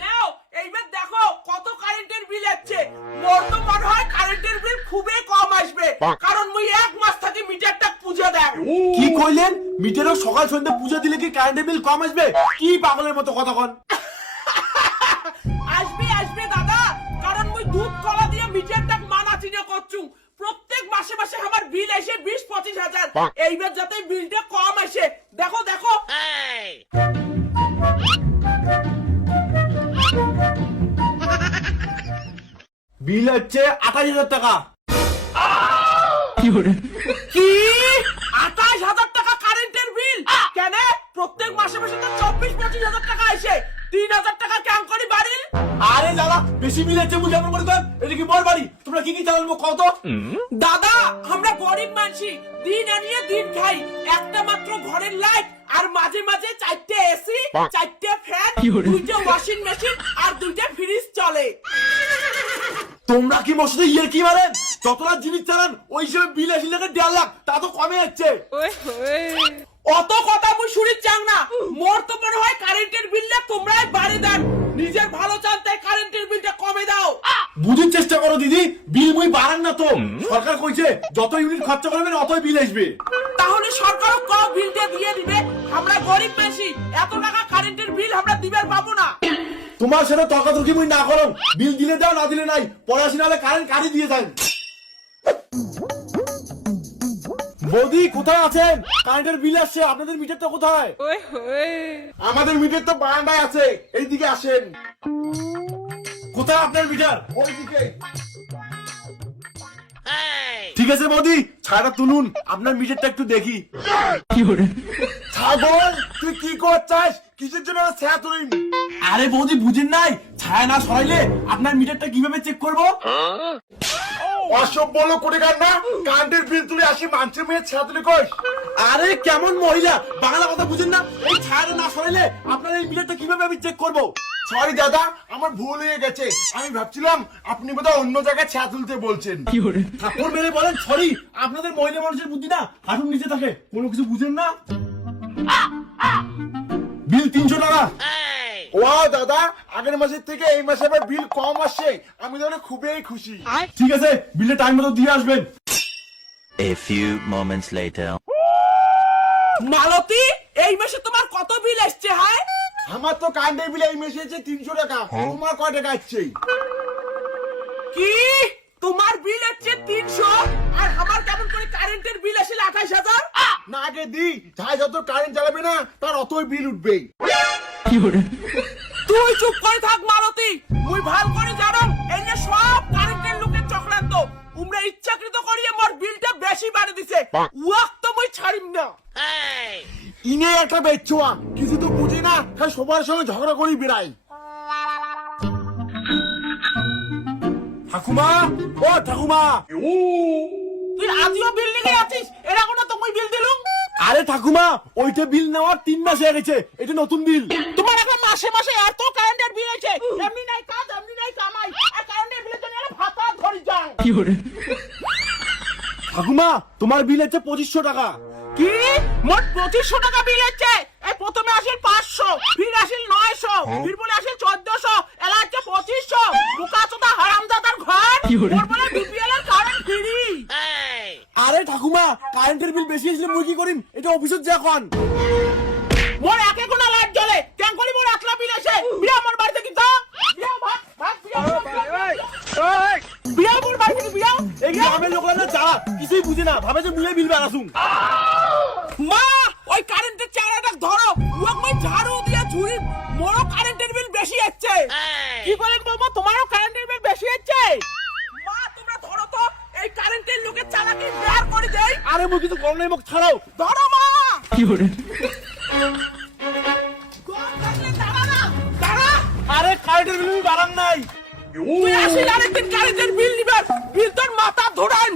নাও এইবার দেখো কত কারেন্টের বিল আসছে। মোর তো মনে হয় কারেন্টের বিল খুবই কম আসবে, কারণ মুই এক মাস থেকে মিটারটা পূজা দেয়। কি কইলেন? মিটারও সকাল সন্ধ্যা পূজা দিলে কি কারেন্টের বিল কম আসবে? কি পাগলের মতো কথা কন। আসবে আসবে দাদা, কারণ মুই দুধ কলা দিয়ে মিটারটা মানা চিনে করছু। প্রত্যেক মাসে মাসে আমার বিল আসে 20-25 হাজার। এইবার যাতে বিলটা কম আসে, দেখো দেখো। বিল হচ্ছে 28,000 টাকা। কি 28,000 টাকা কারেন্টের বিল? কেন প্রত্যেক মাসে মাসে তো 24-25 হাজার টাকা আসে, 3,000 টাকা কেন করি বাড়ির? আরে দাদা, বেশি বিল হচ্ছে বুঝে আমার করে দেন। এটা কি বল বাড়ি? তোমরা কি কি চালাবো কত? দাদা আমরা গরিব মানুষই, দিন আনিয়ে দিন খাই। একটা মাত্র ঘরের লাইট আর মাঝে মাঝে 4টে এসি, 4টে ফ্যান, 2টে ওয়াশিং মেশিন আর 2টে ফ্রিজ চলে। তোমরা কি মোর সাথে ইয়ে কি মারেন? যতটা জিনিস চালান ওই হিসেবে বিল আসি লাগে 1.5 লাখ, তা তো কমে যাচ্ছে। অত কথা মুই শুনি চাং না। মোর তো মনে হয় কারেন্টের বিলটা তোমরাই বাড়ি দেন। নিজের ভালো চান তাই কারেন্টের বিলটা কমে দাও। বুঝির চেষ্টা করো দিদি, বিল মুই বাড়ান না তো। সরকার কইছে যত ইউনিট খরচা করবেন অতই বিল আসবে। তাহলে সরকারও কম বিলটা দিয়ে দিবে। আমরা গরিব বেশি, এত টাকা কারেন্টের বিল আমরা দিবার পাবো না। তোমার সাথে তর্কাতর্কি মুই না করো। বিল দিলে দাও, না দিলে নাই। পড়াশোনা হলে কারেন্ট কাটি দিয়ে দেন। বৌদি কোথায় আছেন? কারেন্টের বিল আসছে, আপনাদের মিটারটা কোথায়? আমাদের মিটার তো বারান্দায় আছে, এইদিকে আসেন। কোথায় আপনার মিটার? ওইদিকে। ঠিক আছে বৌদি, ছায়াটা তুলুন, আপনার মিটারটা একটু দেখি। ছাগল, তুই কি করছিস? কিসের জন্য ছায়া তুলিন? আরে বৌদি বুঝেন নাই, ছায়া না সরাইলে আপনার মিটারটা কিভাবে চেক করব? অসব বলো করে গান না, কারেন্টের বিল তুলে আসি মানুষের মেয়ে ছায়া তুলে কইস। আরে কেমন মহিলা, বাংলা কথা বুঝেন না? এই ছায়াটা না সরাইলে আপনার এই মিটারটা কিভাবে আমি চেক করব? সরি দাদা, আমার ভুল হয়ে গেছে। আমি ভাবছিলাম আপনি বোধহয় অন্য জায়গায় ছায়া তুলতে বলছেন। থাপ্পড় মেরে বলেন সরি। আপনাদের মহিলা মানুষের বুদ্ধি না হাঁটুর নিচে থাকে, কোনো কিছু বুঝেন না। বিল 300 টাকা। ওয়াও দাদা, আগের মাসের থেকে এই মাসে আবার বিল কম আসছে, আমি তাহলে খুবই খুশি। ঠিক আছে, বিলটা টাইম মতো দিয়ে আসবেন। A few moments later. মালতী, এই মাসে তোমার কত বিল আসছে? হ্যাঁ, আমার তো কারেন্টের বিল এই মাসে হচ্ছে 300 টাকা। তোমার কয় টাকা আসছে? কি তোমার বিল হচ্ছে 300 আর আমার কেমন করে কারেন্টের বিল আসলে 28,000? না আগে দি, যাই যত কারেন্ট চালাবে না তার অতই বিল উঠবে। তুই চুপ করে থাক মালতী, মুই ভাল করে জানো এই যে সব কারেন্টের লোকের চক্রান্ত। উমরা ইচ্ছাকৃত করিয়ে মোর বিলটা বেশি বাড়ে দিছে। ওয়াক তো মুই ছাড়িম না। ইনে একটা বেচ্চুয়া, কিছু তো বুঝি না, হ্যাঁ সবার সঙ্গে ঝগড়া করি বেড়াই। ঠাকুমা, ও ঠাকুমা। তুই আজও বিল্ডিং এ আছিস, এরা কোনো তো মুই বিল দিলুম। আরে ঠাকুমা, ওইটা বিল নেওয়ার 3 মাস হয়ে গেছে, এটা নতুন বিল। তোমার এখন মাসে মাসে এত কারেন্টের বিল আছে, এমনি নাই কাজ এমনি নাই কামাই, আর কারেন্টের বিলের জন্য এরা ভাতা ধরি যায়। ঠাকুমা, তোমার বিল হচ্ছে 2500 টাকা। কি মোট 2500 টাকা বিল আছে? এই প্রথমে আসিল 500, ফির আসিল 900, ফির বলে আসিল 1400, এলা হচ্ছে 2500। বুকাচোদা হারামজাদার ঘর, ওর বলে বিপিএল এর কারেন্ট ফ্রি। আরে ঠাকুমা, কারেন্টের বিল বেশি আসলে মুই কি করিম? এটা অফিসত যা এখন। মোর একে কোনা লাইট জ্বলে, কেন করি মোর একলা বিল আসে? বিয়া মোর বাড়িতে কি তা? বিয়া ভাগ ভাগ বিয়া। বিয়া মোর বাড়িতে বিয়া। এই গ্রামের লোকরা না যারা কিছুই বুঝে না, ভাবে যে মুই বিল বাড়াছুম। মা, ওই কারেন্টের চারাটা ধরো, ওকে মই ঝাড়ু দিয়ে ঝুড়ি। মোরও কারেন্টের বিল বেশি আসছে। কি বলেন বাবা, তোমারও কারেন্টের বিল বেশি আসছে? মা তোমরা ধরো তো, এই কারেন্টের লোকের চালাকি বের করে দেই। আরে মুই কিছু করো নাই, মোক ছাড়াও। ধরো মা। গম থাকলে দাঁড়া না, দাঁড়া। আরে কারেন্টের বিল বাড়ান নাই। তুই আসিল আরেকদিন কারেন্টের বিল নিবার, বিল তোর মাথা ধরান।